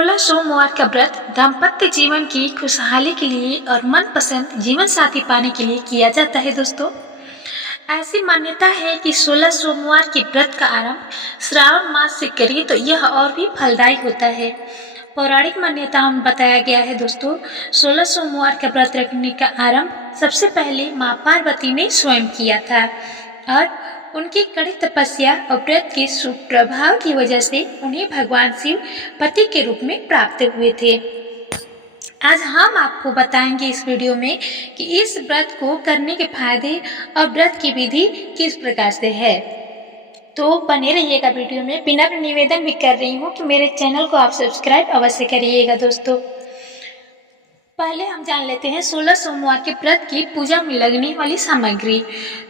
16 सोमवार का व्रत दाम्पत्य जीवन की खुशहाली के लिए और मनपसंद जीवन साथी पाने के लिए किया जाता है। दोस्तों, ऐसी मान्यता है कि 16 सोमवार के व्रत का आरंभ श्रावण मास से करें तो यह और भी फलदायी होता है। पौराणिक मान्यताओं में बताया गया है दोस्तों, 16 सोमवार का व्रत रखने का आरंभ सबसे पहले माँ पार्वती ने स्वयं किया था और उनकी कड़ी तपस्या और व्रत के सुप्रभाव की वजह से उन्हें भगवान शिव पति के रूप में प्राप्त हुए थे। आज हम आपको बताएंगे इस वीडियो में कि इस व्रत को करने के फायदे और व्रत की विधि किस प्रकार से है। तो बने रहिएगा वीडियो में। विनम्र निवेदन भी कर रही हूँ कि मेरे चैनल को आप सब्सक्राइब अवश्य करिएगा। दोस्तों, पहले हम जान लेते हैं 16 सोमवार के व्रत की पूजा में लगने वाली सामग्री।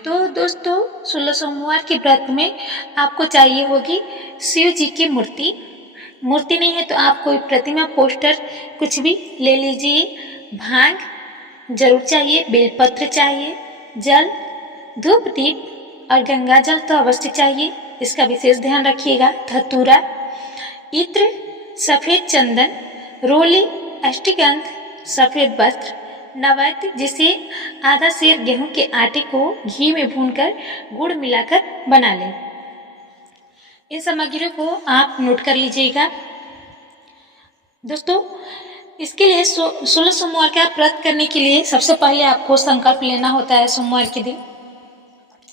तो दोस्तों, 16 सोमवार के व्रत में आपको चाहिए होगी शिव जी की मूर्ति नहीं है तो आप कोई प्रतिमा, पोस्टर कुछ भी ले लीजिए। भांग जरूर चाहिए, बेलपत्र चाहिए, जल, धूप, दीप और गंगा जल तो अवश्य चाहिए, इसका विशेष ध्यान रखिएगा। धतूरा, इत्र, सफेद चंदन, रोली, अष्टगंध, सफेद वस्त्र, नवैत जिसे आधा सेर गेहूं के आटे को घी में भूनकर गुड़ मिलाकर बना लें। इन सामग्रियों को आप नोट कर लीजिएगा। दोस्तों, इसके लिए 16 सोमवार का व्रत करने के लिए सबसे पहले आपको संकल्प लेना होता है। सोमवार के दिन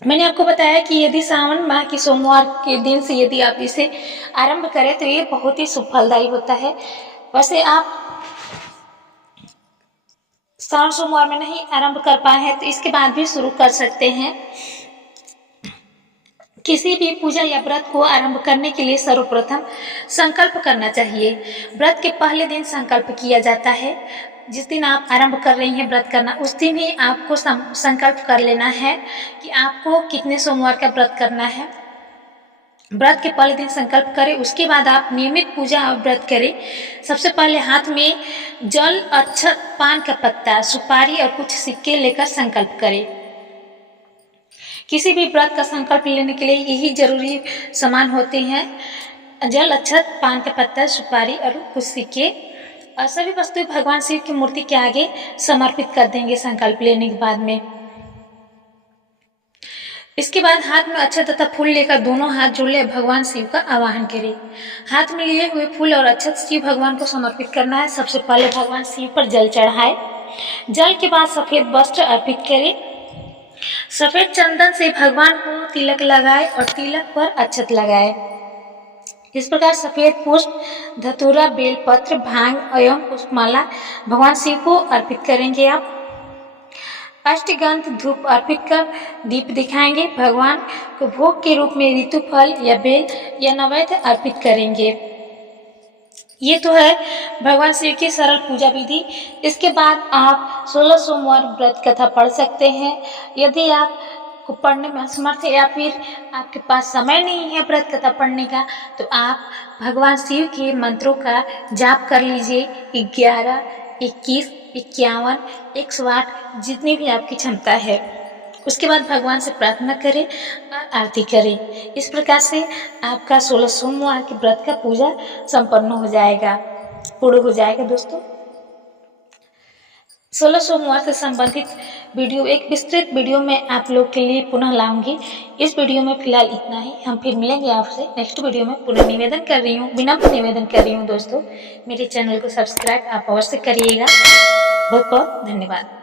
मैंने आपको बताया कि यदि सावन माह के सोमवार के दिन से यदि आप इसे आरंभ करें तो ये बहुत ही शुभ फलदायी होता है। वैसे आप श्रावण सोमवार में नहीं आरंभ कर पाए हैं तो इसके बाद भी शुरू कर सकते हैं। किसी भी पूजा या व्रत को आरंभ करने के लिए सर्वप्रथम संकल्प करना चाहिए। व्रत के पहले दिन संकल्प किया जाता है। जिस दिन आप आरंभ कर रही हैं व्रत करना, उस दिन ही आपको संकल्प कर लेना है कि आपको कितने सोमवार का व्रत करना है। व्रत के पहले दिन संकल्प करें, उसके बाद आप नियमित पूजा और व्रत करें। सबसे पहले हाथ में जल, अक्षत, पान का पत्ता, सुपारी और कुछ सिक्के लेकर संकल्प करें। किसी भी व्रत का संकल्प लेने के लिए यही जरूरी सामान होते हैं: जल, अक्षत, पान का पत्ता, सुपारी और कुछ सिक्के। और सभी वस्तुएं भगवान शिव की मूर्ति के आगे समर्पित कर देंगे संकल्प लेने के बाद में। इसके बाद हाथ में अक्षत तथा फूल लेकर दोनों हाथ जोड़ ले भगवान शिव का आवाहन करें। हाथ में लिए हुए फूल और अक्षत शिव भगवान को समर्पित करना है। सबसे पहले भगवान शिव पर जल चढ़ाए। जल के बाद सफेद वस्त्र अर्पित करें। सफेद चंदन से भगवान को तिलक लगाए और तिलक पर अक्षत लगाए। इस प्रकार सफेद पुष्प, धतूरा, बेलपत्र, भांग एवं पुष्पमाला भगवान शिव को अर्पित करेंगे। आप अष्टगंध धूप अर्पित कर दीप दिखाएंगे। भगवान को भोग के रूप में ऋतु फल या बेल या नैवेद्य अर्पित करेंगे। ये तो है भगवान शिव की सरल पूजा विधि। इसके बाद आप 16 सोमवार व्रत कथा पढ़ सकते हैं। यदि आप को पढ़ने में असमर्थ है या फिर आपके पास समय नहीं है व्रत कथा पढ़ने का, तो आप भगवान शिव के मंत्रों का जाप कर लीजिए। 11, 21, 51, 108 जितनी भी आपकी क्षमता है। उसके बाद भगवान से प्रार्थना करें और आरती करें। इस प्रकार से आपका 16 सोमवार के व्रत का पूजा संपन्न हो जाएगा, पूर्ण हो जाएगा। दोस्तों, 16 सोमवार से संबंधित वीडियो एक विस्तृत वीडियो में आप लोग के लिए पुनः लाऊंगी। इस वीडियो में फिलहाल इतना ही। हम फिर मिलेंगे आपसे नेक्स्ट वीडियो में। पुनः निवेदन कर रही हूँ, विनम्र निवेदन कर रही हूँ दोस्तों, मेरे चैनल को सब्सक्राइब आप अवश्य करिएगा। बहुत बहुत धन्यवाद।